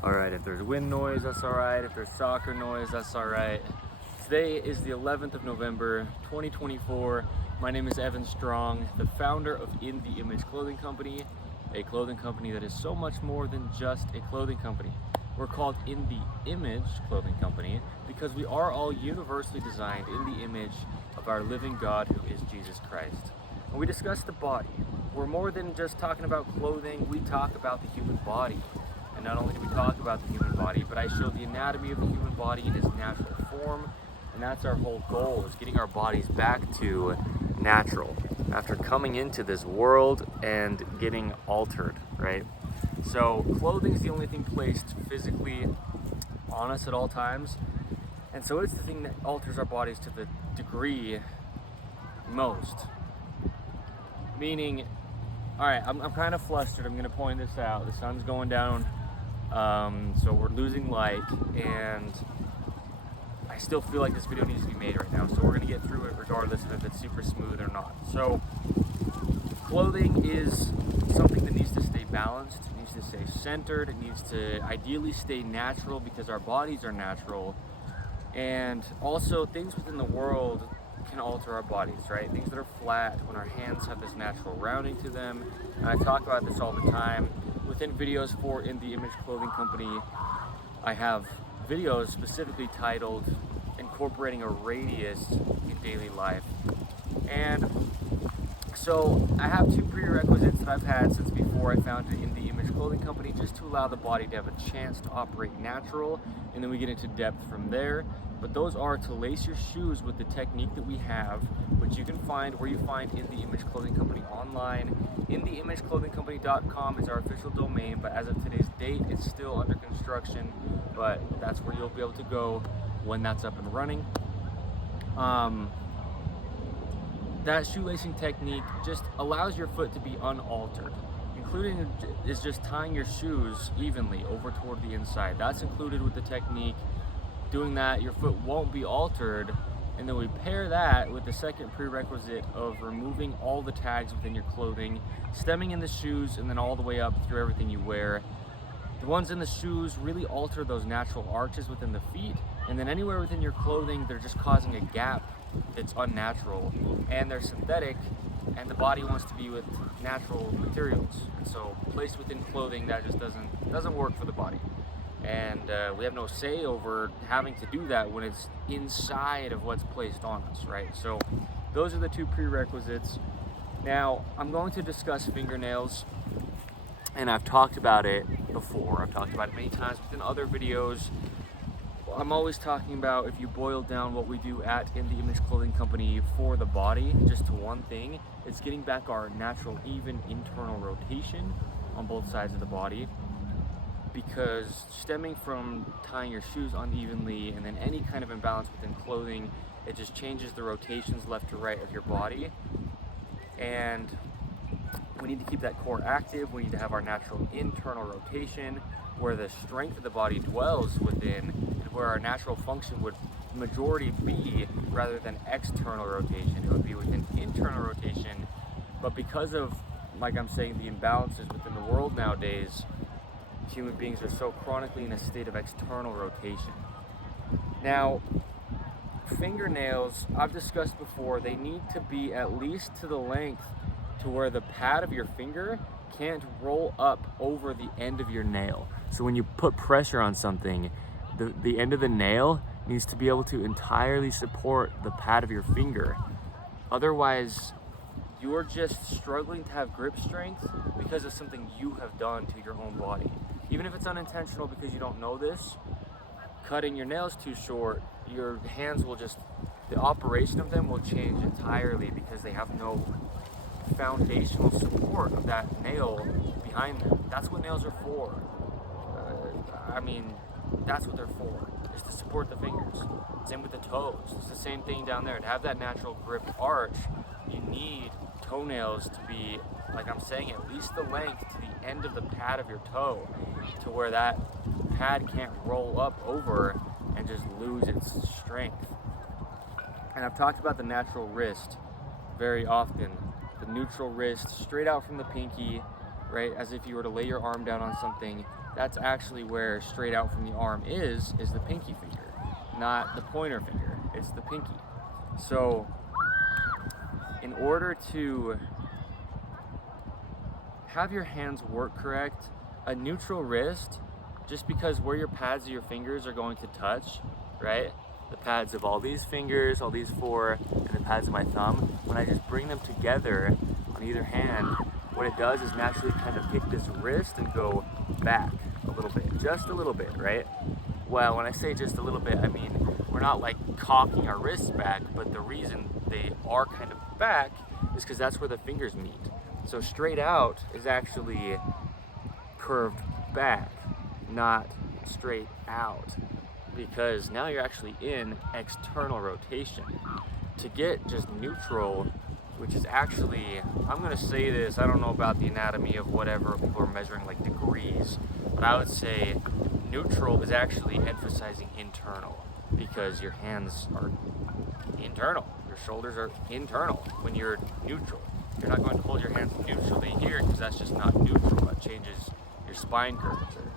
Alright, if there's wind noise, that's alright. If there's soccer noise, that's alright. Today is the 11th of November, 2024. My name is Evan Strong, the founder of In The Image Clothing Company, a clothing company that is so much more than just a clothing company. We're called In The Image Clothing Company because we are all universally designed in the image of our living God, who is Jesus Christ. And we discuss the body. We're more than just talking about clothing, we talk about the human body. And not only do we talk about the human body, but I show the anatomy of the human body in its natural form. And that's our whole goal, is getting our bodies back to natural after coming into this world and getting altered, right? So clothing is the only thing placed physically on us at all times. And so it's the thing that alters our bodies to the degree most. Meaning, all right, I'm kind of flustered. I'm gonna point this out. The sun's going down. So we're losing light, and I still feel like this video needs to be made right now, so we're going to get through it regardless of if it's super smooth or not. So clothing is something that needs to stay balanced, it needs to stay centered, it needs to ideally stay natural because our bodies are natural, and also things within the world can alter our bodies, right? Things that are flat, when our hands have this natural rounding to them, and I talk about this all the time. Within videos for In The Image Clothing Company, I have videos specifically titled Incorporating a Radius in Daily Life. And so I have two prerequisites that I've had since before I founded In The Image Clothing Company, just to allow the body to have a chance to operate natural, and then we get into depth from there. But those are to lace your shoes with the technique that we have, which you can find where you find In The Image Clothing Company online. InTheImageClothingCompany.com is our official domain, but as of today's date, it's still under construction, but that's where you'll be able to go when that's up and running. That shoelacing technique just allows your foot to be unaltered. Including is just tying your shoes evenly over toward the inside. That's included with the technique. Doing that, your foot won't be altered, and then we pair that with the second prerequisite of removing all the tags within your clothing, stemming in the shoes, and then all the way up through everything you wear. The ones in the shoes really alter those natural arches within the feet, and then anywhere within your clothing, they're just causing a gap that's unnatural, and they're synthetic, and the body wants to be with natural materials. And so placed within clothing, that just doesn't work for the body. And we have no say over having to do that when it's inside of what's placed on us, right? So those are the two prerequisites. Now, I'm going to discuss fingernails, and I've talked about it before. I've talked about it many times within other videos. I'm always talking about, if you boil down what we do at In The Image Clothing Company for the body, just to one thing, it's getting back our natural, even internal rotation on both sides of the body. Because stemming from tying your shoes unevenly and then any kind of imbalance within clothing, it just changes the rotations left to right of your body. And we need to keep that core active. We need to have our natural internal rotation where the strength of the body dwells within, and where our natural function would majority be, rather than external rotation. It would be within internal rotation. But because of, like I'm saying, the imbalances within the world nowadays, human beings are so chronically in a state of external rotation. Now, fingernails, I've discussed before, they need to be at least to the length to where the pad of your finger can't roll up over the end of your nail. So when you put pressure on something, the end of the nail needs to be able to entirely support the pad of your finger. Otherwise, you're just struggling to have grip strength because of something you have done to your own body. Even if it's unintentional because you don't know this, cutting your nails too short, your hands will just, the operation of them will change entirely because they have no foundational support of that nail behind them. That's what nails are for. That's what they're for, is to support the fingers. Same with the toes. It's the same thing down there. To have that natural grip arch, you need toenails to be, like I'm saying, at least the length to the end of the pad of your toe, to where that pad can't roll up over and just lose its strength. And I've talked about the natural wrist very often. The neutral wrist straight out from the pinky right? As if you were to lay your arm down on something, that's actually where straight out from the arm is the pinky finger, not the pointer finger, it's the pinky. So in order to have your hands work correct, a neutral wrist, just because where your pads of your fingers are going to touch, right? The pads of all these fingers, all these four, and the pads of my thumb, when I just bring them together on either hand, what it does is naturally kind of take this wrist and go back a little bit, just a little bit, right? Well, when I say just a little bit, I mean, we're not like cocking our wrists back, but the reason they are kind of back is because that's where the fingers meet. So straight out is actually curved back, not straight out, because now you're actually in external rotation. To get just neutral, which is actually, I'm gonna say this, I don't know about the anatomy of whatever, people are measuring like degrees, but I would say neutral is actually emphasizing internal, because your hands are internal, your shoulders are internal when you're neutral. You're not going to hold your hands neutrally here because that's just not neutral. That changes your spine curvature.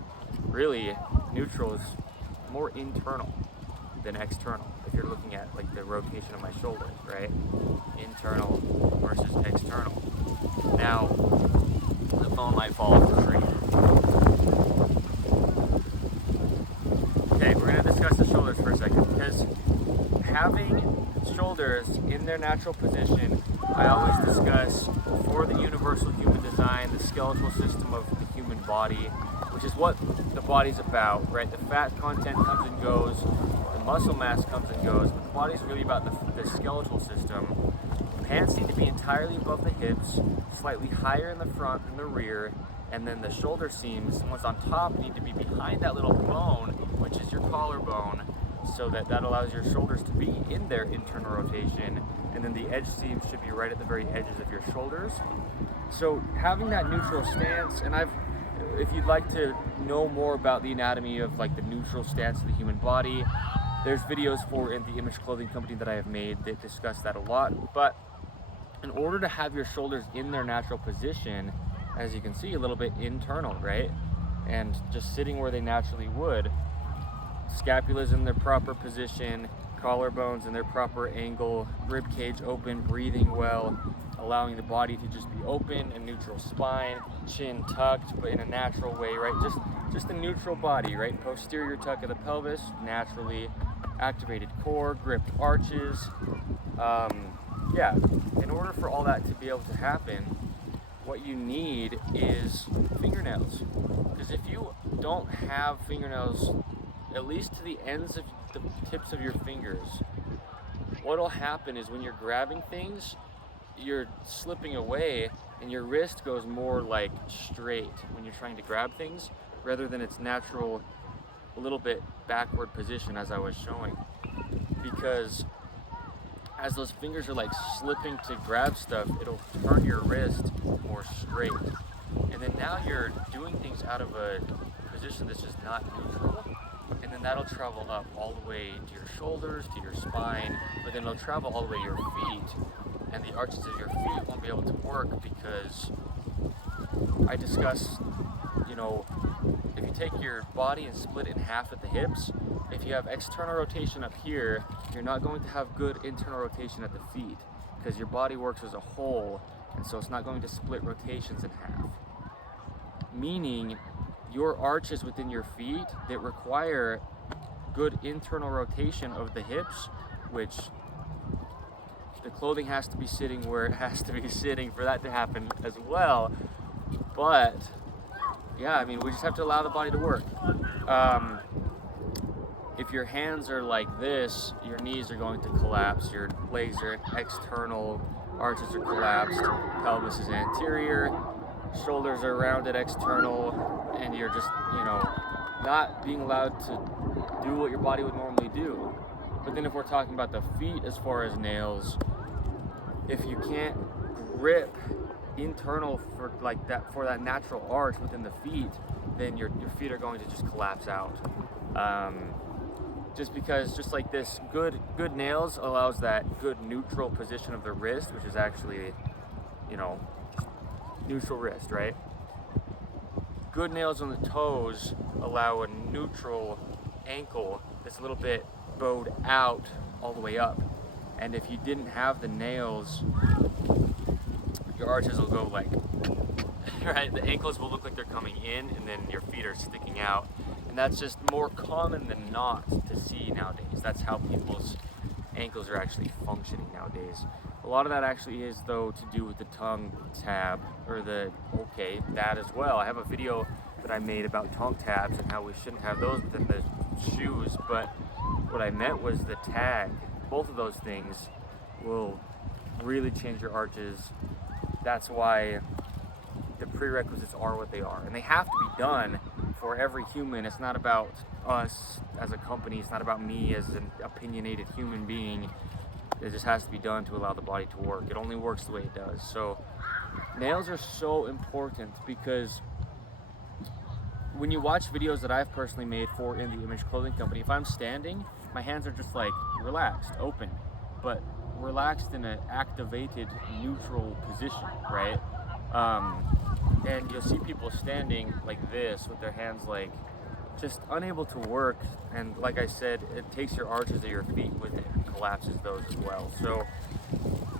Really, neutral is more internal than external. If you're looking at like the rotation of my shoulders, right? Internal versus external. Now, the phone might fall off the screen. Okay, we're gonna discuss the shoulders for a second, because having shoulders in their natural position, I always discuss for the universal human design, the skeletal system of the human body, which is what the body's about, right? The fat content comes and goes, the muscle mass comes and goes, but the body's really about the skeletal system. Pants need to be entirely above the hips, slightly higher in the front than the rear, and then the shoulder seams, the ones on top, need to be behind that little bone, which is your collarbone, so that allows your shoulders to be in their internal rotation, and then the edge seams should be right at the very edges of your shoulders. So having that neutral stance, and if you'd like to know more about the anatomy of like the neutral stance of the human body, there's videos for in the Image Clothing Company that I have made that discuss that a lot. But in order to have your shoulders in their natural position, as you can see, a little bit internal, right? And just sitting where they naturally would, scapulas in their proper position, collarbones in their proper angle, rib cage open, breathing well, allowing the body to just be open, a neutral spine, chin tucked, but in a natural way, right? Just a neutral body, right? Posterior tuck of the pelvis, naturally, activated core, gripped arches. Yeah, in order for all that to be able to happen, what you need is fingernails. Because if you don't have fingernails, at least to the ends of the tips of your fingers, what'll happen is when you're grabbing things, you're slipping away and your wrist goes more like straight when you're trying to grab things, rather than its natural, a little bit backward position as I was showing. Because as those fingers are like slipping to grab stuff, it'll turn your wrist more straight. And then now you're doing things out of a position that's just not neutral. And then that'll travel up all the way to your shoulders, to your spine, but then it'll travel all the way to your feet. And the arches of your feet won't be able to work because I discuss, if you take your body and split it in half at the hips, if you have external rotation up here, you're not going to have good internal rotation at the feet because your body works as a whole, and so it's not going to split rotations in half. Meaning, your arches within your feet that require good internal rotation of the hips, which the clothing has to be sitting where it has to be sitting for that to happen as well. But yeah, I mean, we just have to allow the body to work. If your hands are like this, your knees are going to collapse, your legs are external, arches are collapsed, pelvis is anterior, shoulders are rounded external, and you're just, not being allowed to do what your body would normally do. But then if we're talking about the feet as far as nails, if you can't grip internal for that natural arch within the feet, then your feet are going to just collapse out. Just because, just like this, good nails allows that good neutral position of the wrist, which is actually, neutral wrist, right? good nails on the toes allow a neutral ankle that's a little bit bowed out all the way up. And if you didn't have the nails, your arches will go like, right? The ankles will look like they're coming in, and then your feet are sticking out. And that's just more common than not to see nowadays. That's how people's ankles are actually functioning nowadays. A lot of that actually is, though, to do with the tongue tab, or that as well. I have a video that I made about tongue tabs and how we shouldn't have those within the shoes, but what I meant was the tag. Both of those things will really change your arches. That's why the prerequisites are what they are, and they have to be done for every human. It's not about us as a company, it's not about me as an opinionated human being. It just has to be done to allow the body to work. It only works the way it does. So nails are so important, because when you watch videos that I've personally made for In The Image Clothing Company, if I'm standing, my hands are just like relaxed, open, but relaxed in an activated, neutral position, right? And you'll see people standing like this with their hands like just unable to work, and like I said, it takes your arches of your feet with it and collapses those as well. So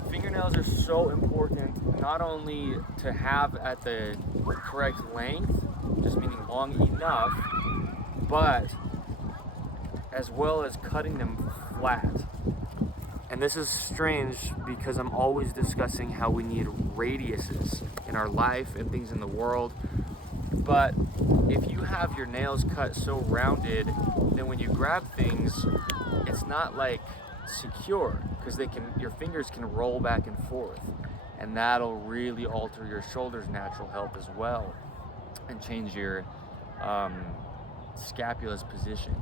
fingernails are so important, not only to have at the correct length, just meaning long enough, but as well as cutting them flat. And this is strange because I'm always discussing how we need radiuses in our life and things in the world. But if you have your nails cut so rounded, then when you grab things, it's not like secure, because your fingers can roll back and forth, and that'll really alter your shoulder's natural health as well, and change your scapula's position.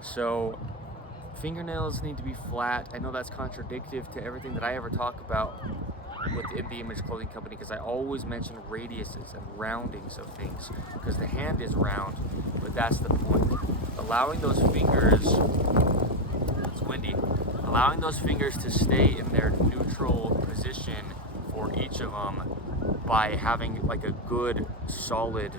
So fingernails need to be flat. I know that's contradictory to everything that I ever talk about within the Image Clothing Company, because I always mention radiuses and roundings of things, because the hand is round, but that's the point. Allowing those fingers, it's windy, allowing those fingers to stay in their neutral position for each of them by having like a good, solid,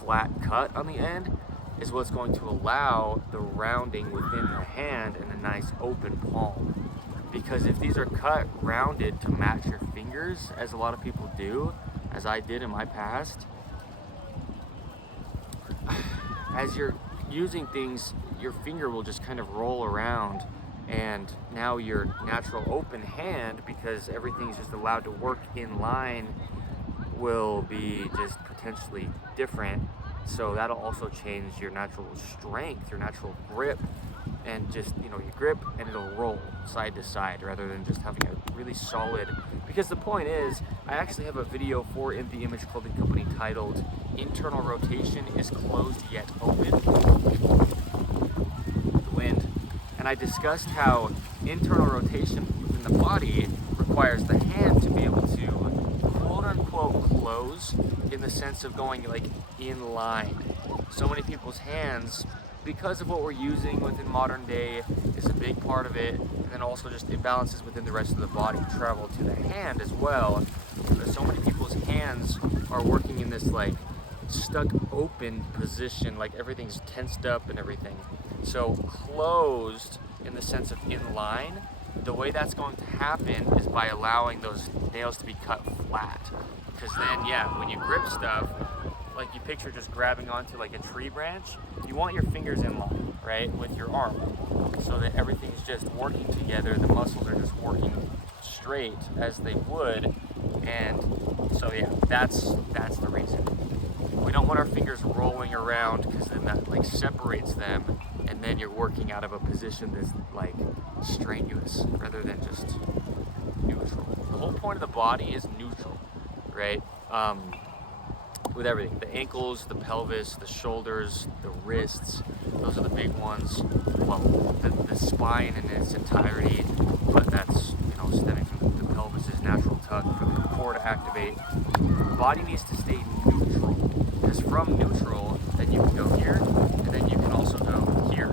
flat cut on the end is what's going to allow the rounding within the hand and a nice open palm. Because if these are cut rounded to match your fingers, as a lot of people do, as I did in my past, as you're using things, your finger will just kind of roll around, and now your natural open hand, because everything's just allowed to work in line, will be just potentially different. So that'll also change your natural strength, your natural grip, and just, you grip and it'll roll side to side rather than just having a really solid, because the point is, I actually have a video for In The Image Clothing Company titled Internal Rotation is Closed Yet Open. The wind. And I discussed how internal rotation within the body requires the hand to be able to quote unquote close, in the sense of going like in line. So many people's hands, because of what we're using within modern day, is a big part of it, and then also just imbalances within the rest of the body travel to the hand as well. But so many people's hands are working in this like stuck open position, like everything's tensed up and everything. So closed in the sense of in line, the way that's going to happen is by allowing those nails to be cut flat. Because then, yeah, when you grip stuff, like you picture just grabbing onto like a tree branch, you want your fingers in line, right, with your arm, so that everything's just working together, the muscles are just working straight as they would. And so yeah, that's the reason. We don't want our fingers rolling around, because then that like separates them, and then you're working out of a position that's like strenuous rather than just neutral. The whole point of the body is neutral, right? With everything, the ankles, the pelvis, the shoulders, the wrists, those are the big ones. Well, the spine in its entirety, but that's, stemming from the pelvis's natural tuck for the core to activate. The body needs to stay neutral, because from neutral, then you can go here, and then you can also go here,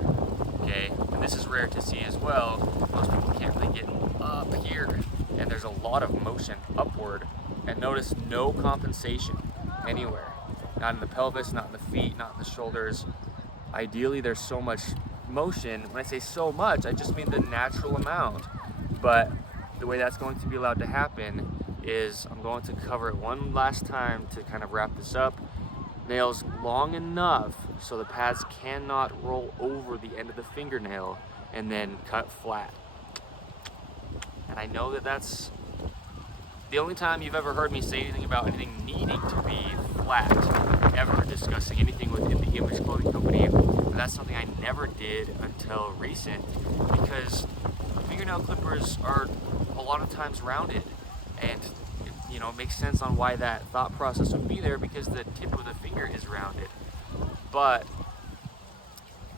okay? And this is rare to see as well. Most people can't really get up here, and there's a lot of motion upward, and notice no compensation anywhere. not in the pelvis, not in the feet, not in the shoulders. Ideally, there's so much motion. When I say so much, I just mean the natural amount. But the way that's going to be allowed to happen is I'm going to cover it one last time to kind of wrap this up. Nails long enough so the pads cannot roll over the end of the fingernail and then cut flat. And I know that that's the only time you've ever heard me say anything about anything needing to be flat, ever discussing anything within the Image Clothing Company. But that's something I never did until recent, because fingernail clippers are a lot of times rounded, and you know, it makes sense on why that thought process would be there, because the tip of the finger is rounded. But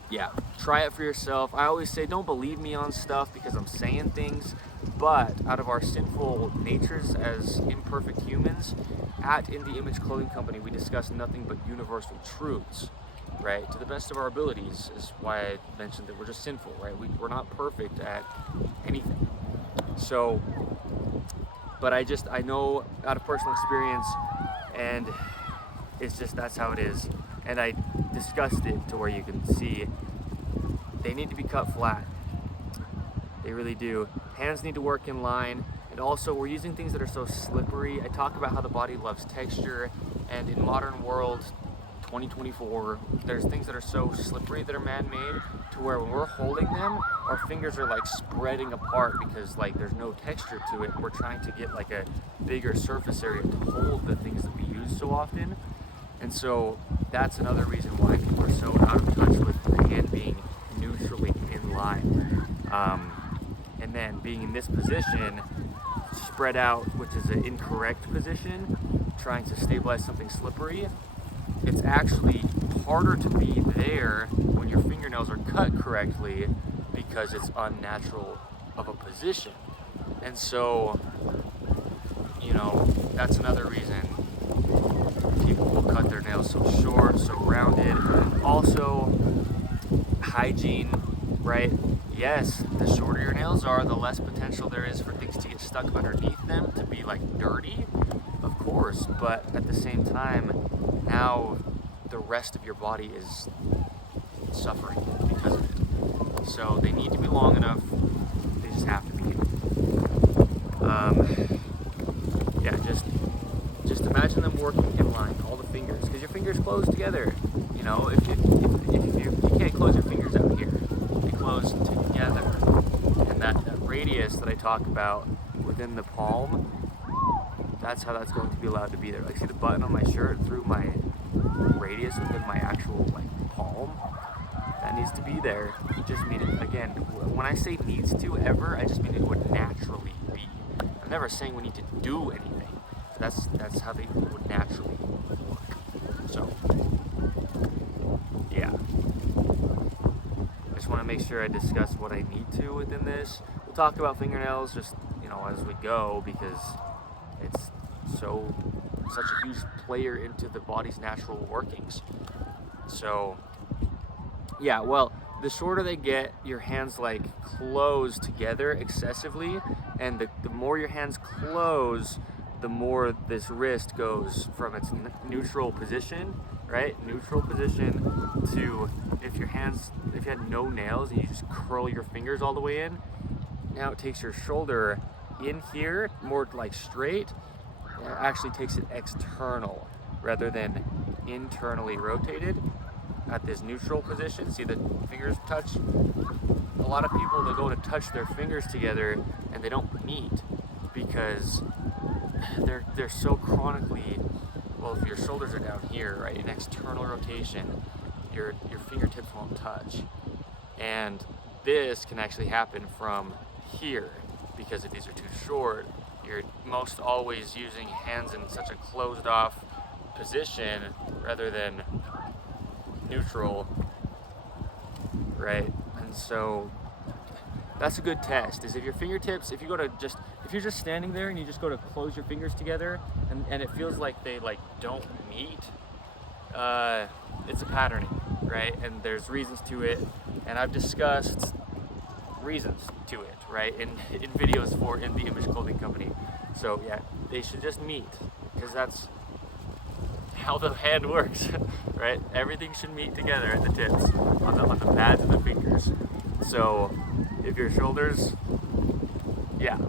yeah, try it for yourself. I always say don't believe me on stuff because I'm saying things, but out of our sinful natures as imperfect humans, at In The Image Clothing Company, we discuss nothing but universal truths, right? To the best of our abilities is why I mentioned that we're just sinful, right? We're not perfect at anything. So, but I know out of personal experience, and it's just, that's how it is. And I discussed it to where you can see they need to be cut flat. They really do. Hands need to work in line. And also, we're using things that are so slippery. I talk about how the body loves texture, and in modern world, 2024, there's things that are so slippery that are man-made, to where when we're holding them, our fingers are like spreading apart because like there's no texture to it. We're trying to get like a bigger surface area to hold the things that we use so often. And so that's another reason why people are so out of touch with the hand being neutrally in line. And then being in this position, spread out, which is an incorrect position, trying to stabilize something slippery, it's actually harder to be there when your fingernails are cut correctly because it's unnatural of a position. And so, you know, that's another reason people will cut their nails so short, so rounded. Also, hygiene, right? Yes, the shorter your nails are, the less potential there is for things to get stuck underneath them, to be like dirty, of course, but at the same time, now the rest of your body is suffering because of it. So they need to be long enough, they just have to be. Yeah, just imagine them working in line, all the fingers, because your fingers close together. You know, if you can't close your fingers out here, they close together. And that radius that I talk about within the palm, that's how that's going to be allowed to be there. Like, see the button on my shirt through my radius within my actual like palm? That needs to be there. Just mean it, again, when I say needs to ever, I just mean it would naturally be. I'm never saying we need to do anything. That's how they would naturally work. So, yeah. I just want to make sure I discuss what I need to within this. We'll talk about fingernails just, you know, as we go, because it's such a huge player into the body's natural workings. So, yeah, well, the shorter they get, your hands like close together excessively, and the more your hands close, the more this wrist goes from its neutral position, right? Neutral position to, if you had no nails and you just curl your fingers all the way in, now it takes your shoulder in here, more like straight, and it actually takes it external rather than internally rotated at this neutral position. See the fingers touch? A lot of people, they go to touch their fingers together and they don't meet because they're so chronically, well, if your shoulders are down here, right, in external rotation, your fingertips won't touch. And this can actually happen from here, because if these are too short, you're most always using hands in such a closed off position rather than neutral, right? And so that's a good test, is if your fingertips, if you're just standing there and you just go to close your fingers together and it feels like they like don't meet, it's a patterning, right? And there's reasons to it, and I've discussed reasons to it, right, in videos for In The Image Clothing Company. So yeah, they should just meet, because that's how the hand works, right? Everything should meet together at the tips, on the pads of the fingers. So if your shoulders, yeah,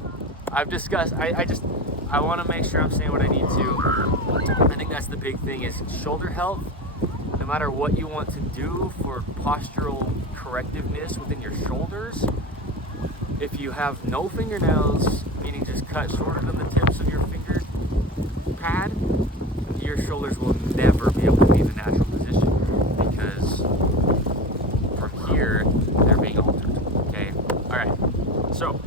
I've discussed, I want to make sure I'm saying what I need to. I think that's the big thing, is shoulder health. No matter what you want to do for postural correctiveness within your shoulders, if you have no fingernails, meaning just cut shorter than the tips of your finger pad, your shoulders will never be able to be in the natural position, because from here, they're being altered, okay? All right, so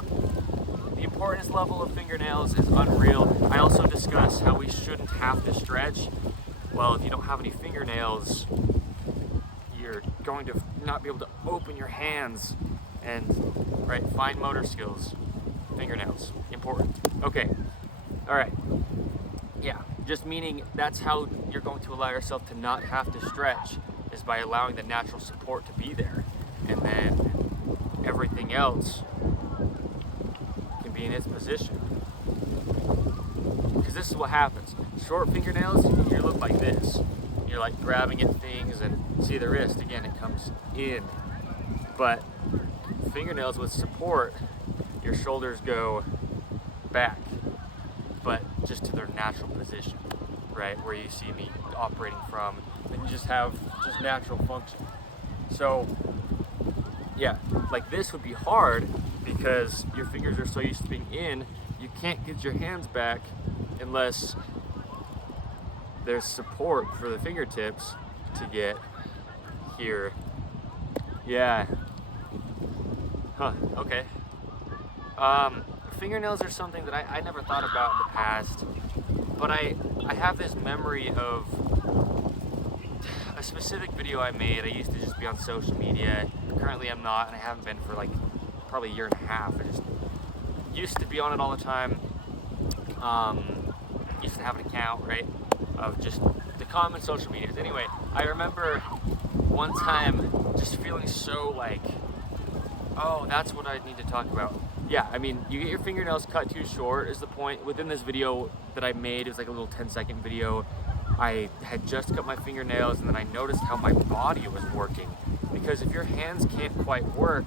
the importance level of fingernails is unreal. I also discuss how we shouldn't have to stretch. Well, if you don't have any fingernails, you're going to not be able to open your hands and, right, fine motor skills. Fingernails, important. Okay, all right. Yeah, just meaning that's how you're going to allow yourself to not have to stretch, is by allowing the natural support to be there. And then everything else can be in its position. Because this is what happens. Short fingernails, you look like this. You're like grabbing at things, and see the wrist, again, it comes in. But fingernails with support, your shoulders go back, but just to their natural position, right? Where you see me operating from, and you just have just natural function. So yeah, like this would be hard because your fingers are so used to being in, you can't get your hands back unless there's support for the fingertips to get here. Yeah. Huh, okay. Fingernails are something that I never thought about in the past, but I have this memory of a specific video I made. I used to just be on social media. Currently I'm not, and I haven't been for like probably a year and a half. I just used to be on it all the time. Used to have an account, right, of just the common social medias. Anyway, I remember one time just feeling so like, oh, that's what I need to talk about. Yeah, I mean, you get your fingernails cut too short is the point. Within this video that I made, it was like a little 10-second video. I had just cut my fingernails, and then I noticed how my body was working. Because if your hands can't quite work,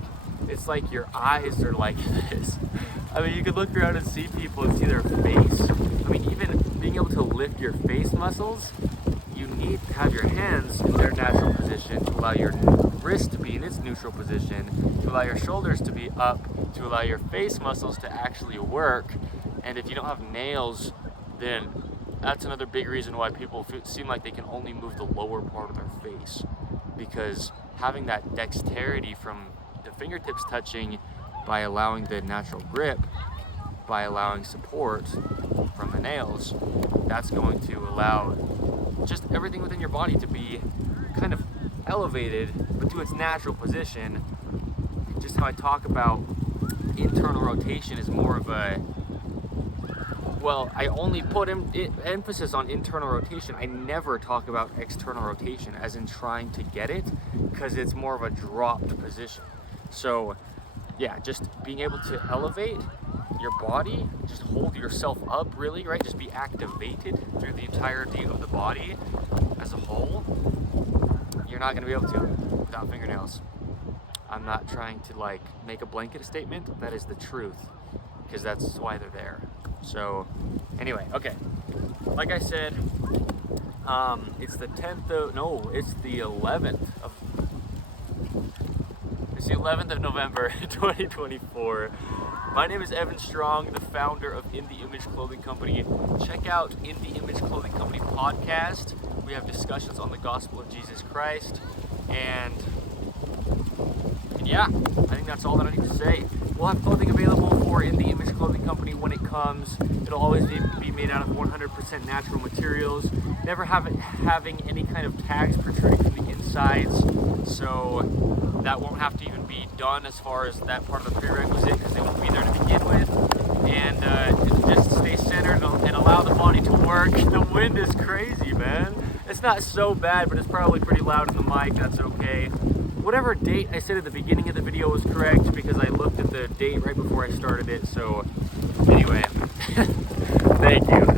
it's like your eyes are like this. I mean, you could look around and see people and see their face. I mean, even being able to lift your face muscles, you need to have your hands in their natural position to allow your wrist to be in its neutral position, to allow your shoulders to be up, to allow your face muscles to actually work. And if you don't have nails, then that's another big reason why people seem like they can only move the lower part of their face, because having that dexterity from the fingertips touching by allowing the natural grip, by allowing support from the nails, that's going to allow just everything within your body to be kind of elevated, but to its natural position. Just how I talk about internal rotation is more of a, well, I only put emphasis on internal rotation. I never talk about external rotation as in trying to get it, because it's more of a dropped position. So yeah, just being able to elevate your body, just hold yourself up really, right? Just be activated through the entirety of the body as a whole. You're not gonna be able to without fingernails. I'm not trying to like make a blanket statement. That is the truth, because that's why they're there. So anyway, okay. Like I said, it's the 10th of, no, it's the 11th of, it's the 11th of November, 2024. My name is Evan Strong, the founder of In The Image Clothing Company. Check out In The Image Clothing Company podcast. We have discussions on the gospel of Jesus Christ. And yeah, I think that's all that I need to say. We'll have clothing available for In The Image Clothing Company when it comes. It'll always be made out of 100% natural materials, never having any kind of tags protruding from the insides. So that won't have to even be done as far as that part of the prerequisite, because they won't be there to begin with. And just stay centered and allow the body to work. The wind is crazy, man. It's not so bad, but it's probably pretty loud in the mic. That's okay. Whatever date I said at the beginning of the video was correct, because I looked at the date right before I started it. So anyway, thank you.